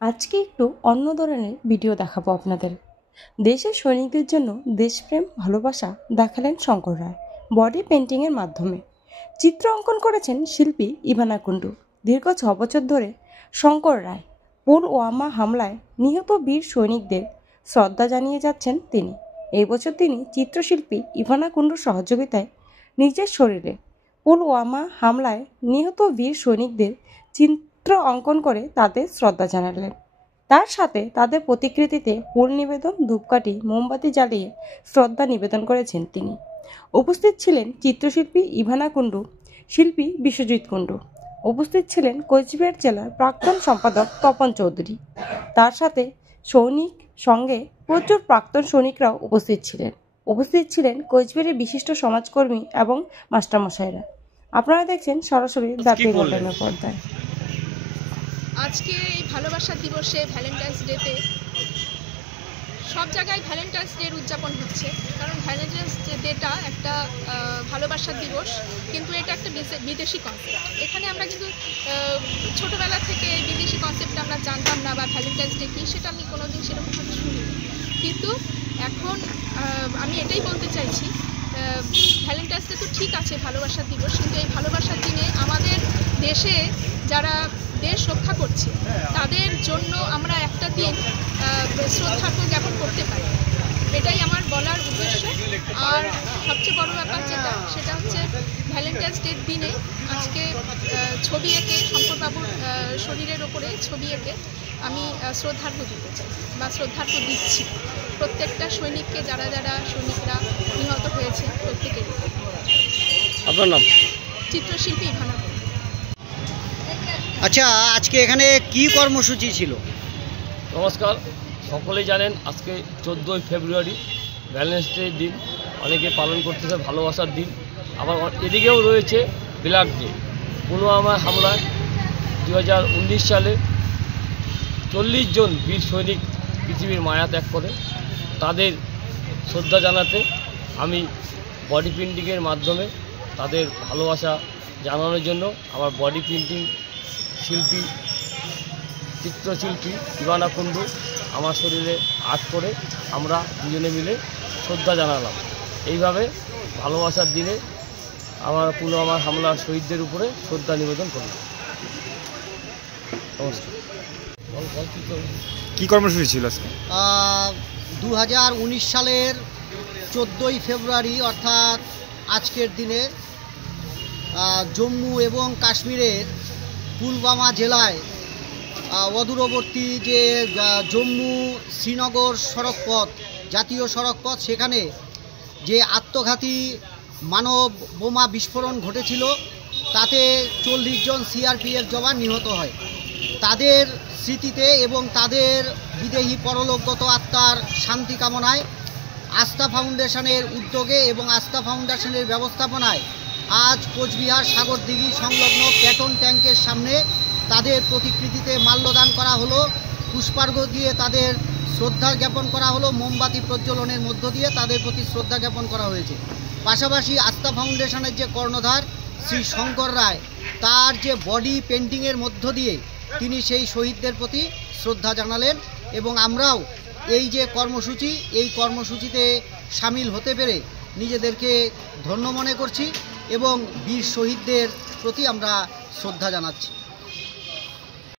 আজকে একটু অন্য ধরনের ভিডিও দেখাবো আপনাদের। দেশের সৈনিকদের জন্য দেশপ্রেম ভালোবাসা দেখালেন শঙ্কর রায় বডি পেন্টিংয়ের মাধ্যমে। চিত্র অঙ্কন করেছেন শিল্পী ইভানা কুন্ডু। দীর্ঘ 6 বছর ধরে শঙ্কর রায় পুলওয়ামা হামলায় নিহত বীর সৈনিকদের শ্রদ্ধা জানিয়ে যাচ্ছেন তিনি। এই বছর তিনি চিত্রশিল্পী ইভানা কুন্ডুর সহযোগিতায় নিজের শরীরে পুলওয়ামা হামলায় নিহত বীর সৈনিকদের চিত্র অঙ্কন করে তাদের শ্রদ্ধা জানালেন। তার সাথে তাদের প্রতিকৃতিতে ফুল নিবেদন, ধূপকাঠি, মোমবাতি জ্বালিয়ে শ্রদ্ধা নিবেদন করেছেন তিনি। উপস্থিত ছিলেন চিত্রশিল্পী ইভানা কুন্ডু, শিল্পী বিশ্বজিৎ কুন্ডু। উপস্থিত ছিলেন কোচবিহার জেলার প্রাক্তন সম্পাদক তপন চৌধুরী। তার সাথে সঙ্গে প্রচুর প্রাক্তন সৈনিকরাও উপস্থিত ছিলেন কোচবিহারের বিশিষ্ট সমাজকর্মী এবং মাস্টারমশাইরা। আপনারা দেখছেন সরাসরি দ্য বেঙ্গল টাইমের পর্দায়। আজকে এই ভালোবাসা দিবসে ভ্যালেন্টাইন্স ডেতে সব জায়গায় ভ্যালেন্টাইন্স ডে উদযাপন হচ্ছে, কারণ ভ্যালেন্টাইন্স ডেটা একটা ভালোবাসার দিবস, কিন্তু এটা একটা বিদেশি কনসেপ্ট। এখানে আমরা কিন্তু ছোটোবেলা থেকে এই বিদেশি কনসেপ্ট আমরা জানতাম না, বা ভ্যালেন্টাইন্স ডে কী সেটা আমি কোনোদিন সেরকমভাবে শুনিনি। কিন্তু এখন আমি এটাই বলতে চাইছি, ভ্যালেন্টাইন্স ডে তো ঠিক আছে ভালোবাসার দিবস, কিন্তু এই ভালোবাসার দিনে আমাদের দেশে যারা দেশ রক্ষা করছে তাদের জন্য আমরা একটা দিন শ্রদ্ধা জ্ঞাপন করতে পারি, এটাই আমার বলার উদ্দেশ্য। আর সবচেয়ে বড় ব্যাপার সেটা হচ্ছে ভ্যালেন্টাইন্স ডের দিনে আজকে ছবি এঁকে শঙ্করবাবুর শরীরের ওপরে ছবি এঁকে আমি শ্রদ্ধার্ঘ্য দিতে চাই বা শ্রদ্ধার্ঘ্য দিচ্ছি প্রত্যেকটা সৈনিককে, যারা সৈনিকরা নিহত হয়েছে প্রত্যেকেরই। আপনার নাম? চিত্রশিল্পী ইভানা। আচ্ছা, আজকে এখানে কি কর্মসূচি ছিল? নমস্কার, সকলেই জানেন আজকে 14ই ফেব্রুয়ারি ভ্যালেন্টাইন্স ডে দিন, অনেকে পালন করতেছে ভালোবাসার দিন। আবার এদিকেও রয়েছে ব্ল্যাক ডে। পুলওয়ামা হামলায় 2019 সালে 40 জন বীর সৈনিক পৃথিবীর মায়া ত্যাগ করে, তাদের শ্রদ্ধা জানাতে আমি বডি পেন্টিংয়ের মাধ্যমে তাদের ভালোবাসা জানানোর জন্য আমার বডি পেন্টিং শিল্পী চিত্রশিল্পী ইভানা কুন্ডু আমার শরীরে আর্ট করে আমরা দুজনে মিলে শ্রদ্ধা জানালাম। এইভাবে ভালোবাসার দিনে আমার পুলওয়ামা হামলার শহীদদের উপরে শ্রদ্ধা নিবেদন করলাম। নমস্কার। কি কর্মসূচি ছিল আজকে? 2019 সালের 14ই ফেব্রুয়ারি অর্থাৎ আজকের দিনে জম্মু এবং কাশ্মীরের পুলওয়ামা জেলায় অদূরবর্তী যে জম্মু শ্রীনগর সড়কপথ, জাতীয় সড়কপথ, সেখানে যে আত্মঘাতী মানব বোমা বিস্ফোরণ ঘটেছিল তাতে 40 জন সিআরপিএফ জওয়ান নিহত হয়। তাদের স্মৃতিতে এবং তাদের বিদেহী পরলোকগত আত্মার শান্তি কামনায় আস্থা ফাউন্ডেশনের উদ্যোগে এবং আস্থা ফাউন্ডেশনের ব্যবস্থাপনায় আজ কোচবিহার সাগরদিঘি সংলগ্ন প্যাটন ট্যাঙ্কের সামনে তাদের প্রতিকৃতিতে মাল্যদান করা হলো, পুষ্পার্ঘ্য দিয়ে তাদের শ্রদ্ধা জ্ঞাপন করা হলো, মোমবাতি প্রজ্বলনের মধ্য দিয়ে তাদের প্রতি শ্রদ্ধা জ্ঞাপন করা হয়েছে। পাশাপাশি আস্থা ফাউন্ডেশনের যে কর্ণধার শ্রী শঙ্কর রায়, তার যে বডি পেন্টিংয়ের মধ্য দিয়ে তিনি সেই শহীদদের প্রতি শ্রদ্ধা জানালেন, এবং আমরাও এই যে কর্মসূচি, এই কর্মসূচিতে সামিল হতে পেরে নিজেদেরকে ধন্য মনে করছি এবং বীর শহীদদের প্রতি আমরা শ্রদ্ধা জানাচ্ছি।